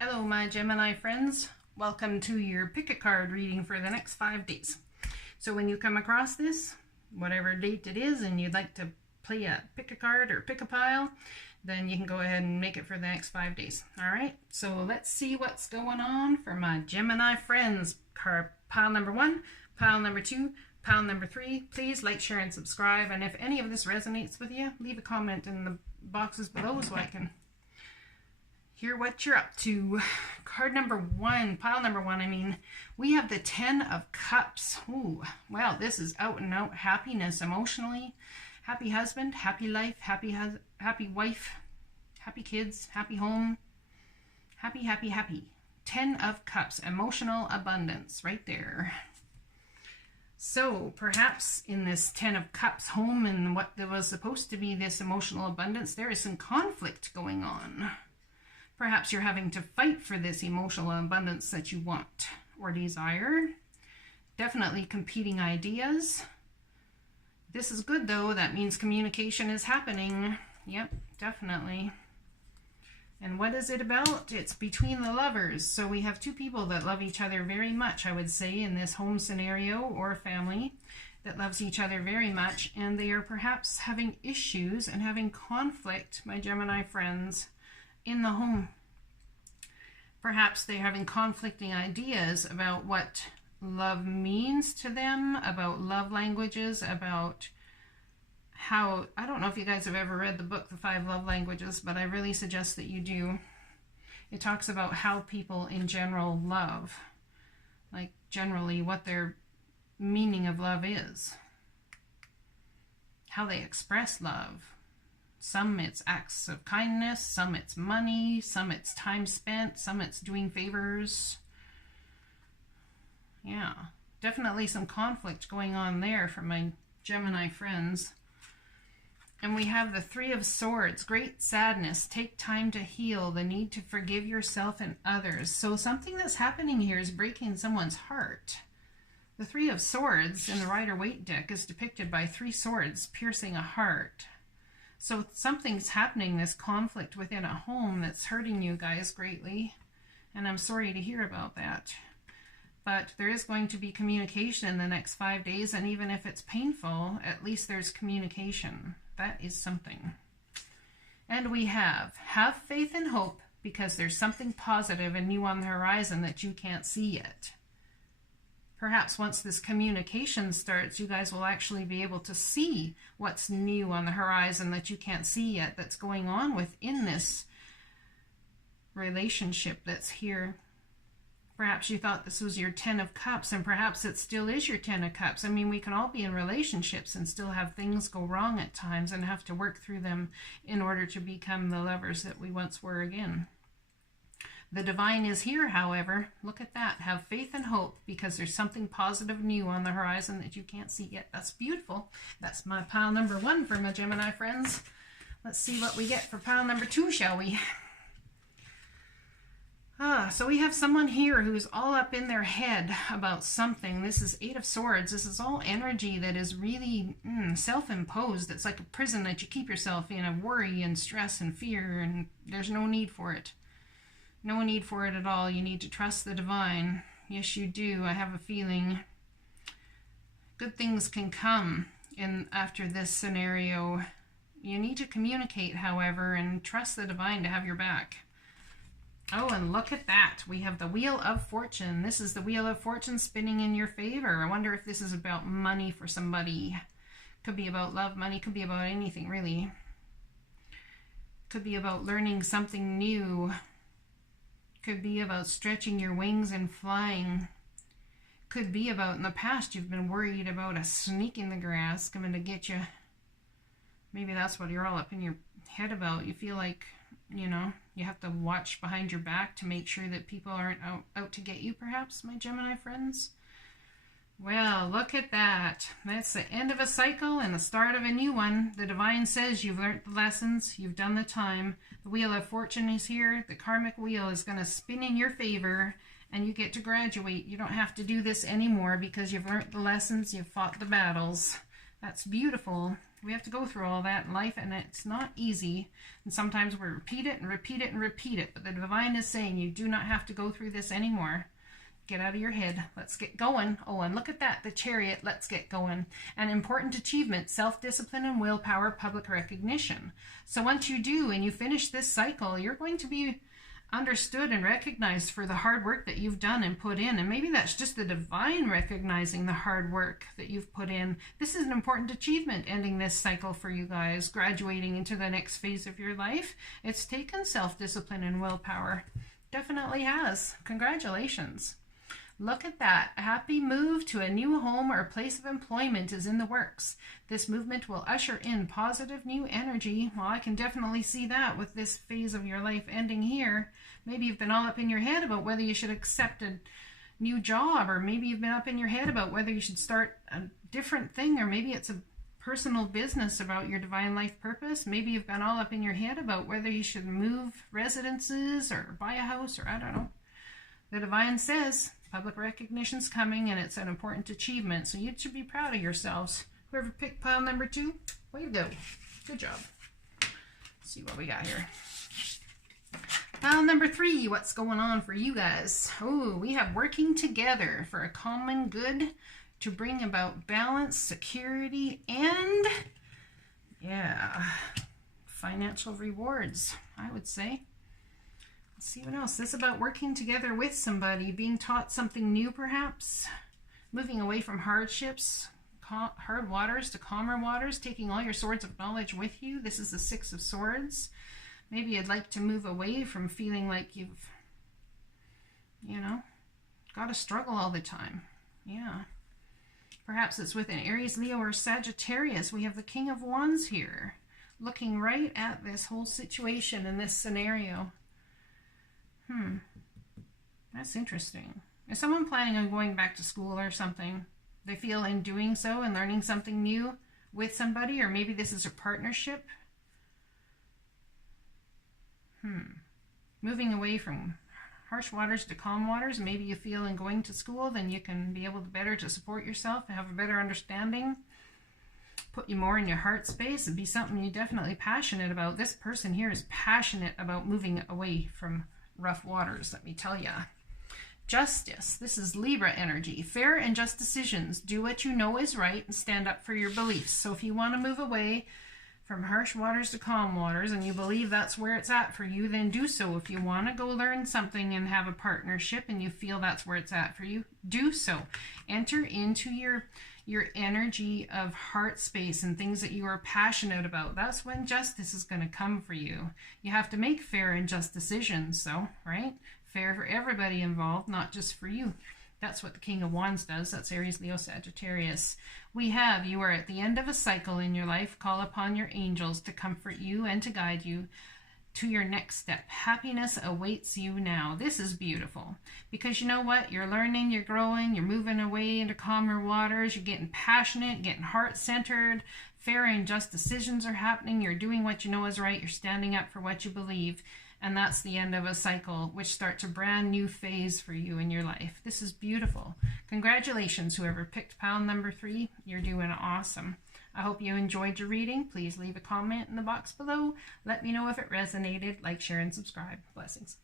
Hello, my Gemini friends. Welcome to your pick a card reading for the next 5 days. So when you come across this, whatever date it is, and you'd like to play a pick a card or pick a pile, then you can go ahead and make it for the next 5 days. All right, so let's see what's going on for my Gemini friends. Pile number 1, pile number 2, pile number 3. Please like, share, and subscribe. And if any of this resonates with you, leave a comment in the boxes below so I can hear what you're up to. Card number 1, pile number 1, I mean, we have the 10 of Cups. Ooh, well, this is out and out happiness emotionally. Happy husband, happy life, happy wife, happy kids, happy home, happy, happy, happy. 10 of Cups, emotional abundance right there. So perhaps in this 10 of Cups home and what there was supposed to be this emotional abundance, there is some conflict going on. Perhaps you're having to fight for this emotional abundance that you want or desire. Definitely competing ideas. This is good though. That means communication is happening. Yep, definitely. And what is it about? It's between the lovers. So we have two people that love each other very much, I would say, in this home scenario, or family that loves each other very much. And they are perhaps having issues and having conflict, my Gemini friends, in the home. Perhaps they're having conflicting ideas about what love means to them, about love languages, about how, I don't know if you guys have ever read the book, The 5 Love Languages, but I really suggest that you do. It talks about how people in general love, like generally what their meaning of love is, how they express love. Some it's acts of kindness, some it's money, some it's time spent, some it's doing favors. Yeah, definitely some conflict going on there for my Gemini friends. And we have the 3 of Swords, great sadness, take time to heal, the need to forgive yourself and others. So something that's happening here is breaking someone's heart. The 3 of Swords in the Rider-Waite deck is depicted by 3 swords piercing a heart. So something's happening, this conflict within a home that's hurting you guys greatly. And I'm sorry to hear about that. But there is going to be communication in the next 5 days. And even if it's painful, at least there's communication. That is something. And we have faith and hope because there's something positive and new on the horizon that you can't see yet. Perhaps once this communication starts, you guys will actually be able to see what's new on the horizon that you can't see yet, that's going on within this relationship that's here. Perhaps you thought this was your 10 of Cups, and perhaps it still is your 10 of Cups. I mean, we can all be in relationships and still have things go wrong at times and have to work through them in order to become the lovers that we once were again. The divine is here, however. Look at that. Have faith and hope because there's something positive new on the horizon that you can't see yet. That's beautiful. That's my pile number 1 for my Gemini friends. Let's see what we get for pile number 2, shall we? So we have someone here who's all up in their head about something. This is 8 of Swords. This is all energy that is really self-imposed. It's like a prison that you keep yourself in, of worry and stress and fear, and there's no need for it. No need for it at all. You need to trust the divine. Yes, you do. I have a feeling good things can come in after this scenario. You need to communicate, however, and trust the divine to have your back. Oh, and look at that. We have the Wheel of Fortune. This is the Wheel of Fortune spinning in your favor. I wonder if this is about money for somebody. Could be about love, money. Could be about anything, really. Could be about learning something new. Could be about stretching your wings and flying. Could be about, in the past, you've been worried about a snake in the grass coming to get you. Maybe that's what you're all up in your head about. You feel like, you know, you have to watch behind your back to make sure that people aren't out to get you, perhaps, my Gemini friends. Well, look at that. That's the end of a cycle and the start of a new one. The divine says you've learned the lessons, you've done the time. The Wheel of Fortune is here. The karmic wheel is going to spin in your favor, and you get to graduate. You don't have to do this anymore because you've learned the lessons, you've fought the battles. That's beautiful. We have to go through all that in life, and it's not easy. And sometimes we repeat it and repeat it and repeat it. But the divine is saying you do not have to go through this anymore. Get out of your head. Let's get going. Oh, and look at that, the Chariot. Let's get going. An important achievement, self-discipline and willpower, public recognition. So once you do and you finish this cycle, you're going to be understood and recognized for the hard work that you've done and put in. And maybe that's just the divine recognizing the hard work that you've put in. This is an important achievement, ending this cycle for you guys, graduating into the next phase of your life. It's taken self-discipline and willpower. Definitely has. Congratulations. Look at that. A happy move to a new home or place of employment is in the works. This movement will usher in positive new energy. Well, I can definitely see that with this phase of your life ending here. Maybe you've been all up in your head about whether you should accept a new job, or maybe you've been up in your head about whether you should start a different thing, or maybe it's a personal business about your divine life purpose. Maybe you've been all up in your head about whether you should move residences or buy a house, or I don't know. The divine says public recognition's coming, and it's an important achievement, so you should be proud of yourselves. Whoever picked pile number 2, way to go. Good job. Let's see what we got here. Pile number 3, what's going on for you guys? Oh, we have working together for a common good to bring about balance, security, and financial rewards, I would say. Let's see what else. This is about working together with somebody, being taught something new perhaps, moving away from hardships, hard waters to calmer waters, taking all your swords of knowledge with you. This is the 6 of Swords. Maybe you'd like to move away from feeling like you've, got to struggle all the time. Yeah. Perhaps it's with an Aries, Leo, or Sagittarius. We have the King of Wands here, looking right at this whole situation in this scenario. That's interesting. Is someone planning on going back to school or something? They feel in doing so and learning something new with somebody, or maybe this is a partnership. Moving away from harsh waters to calm waters. Maybe you feel in going to school, then you can be able to better to support yourself and have a better understanding. Put you more in your heart space and be something you're definitely passionate about. This person here is passionate about moving away from rough waters, let me tell ya. Justice. This is Libra energy. Fair and just decisions. Do what you know is right and stand up for your beliefs. So if you want to move away from harsh waters to calm waters and you believe that's where it's at for you, then do so. If you want to go learn something and have a partnership and you feel that's where it's at for you, do so. Enter into your energy of heart space and things that you are passionate about. That's when justice is going to come for you. You have to make fair and just decisions, so, right? Fair for everybody involved, not just for you. That's what the King of Wands does. That's Aries, Leo, Sagittarius. We have, you are at the end of a cycle in your life. Call upon your angels to comfort you and to guide you to your next step. Happiness awaits you now. This is beautiful because you know what? You're learning, you're growing, you're moving away into calmer waters, you're getting passionate, getting heart-centered, fair and just decisions are happening, you're doing what you know is right, you're standing up for what you believe, and that's the end of a cycle which starts a brand new phase for you in your life. This is beautiful. Congratulations, whoever picked pile number 3. You're doing awesome. I hope you enjoyed your reading. Please leave a comment in the box below. Let me know if it resonated. Like, share, and subscribe. Blessings.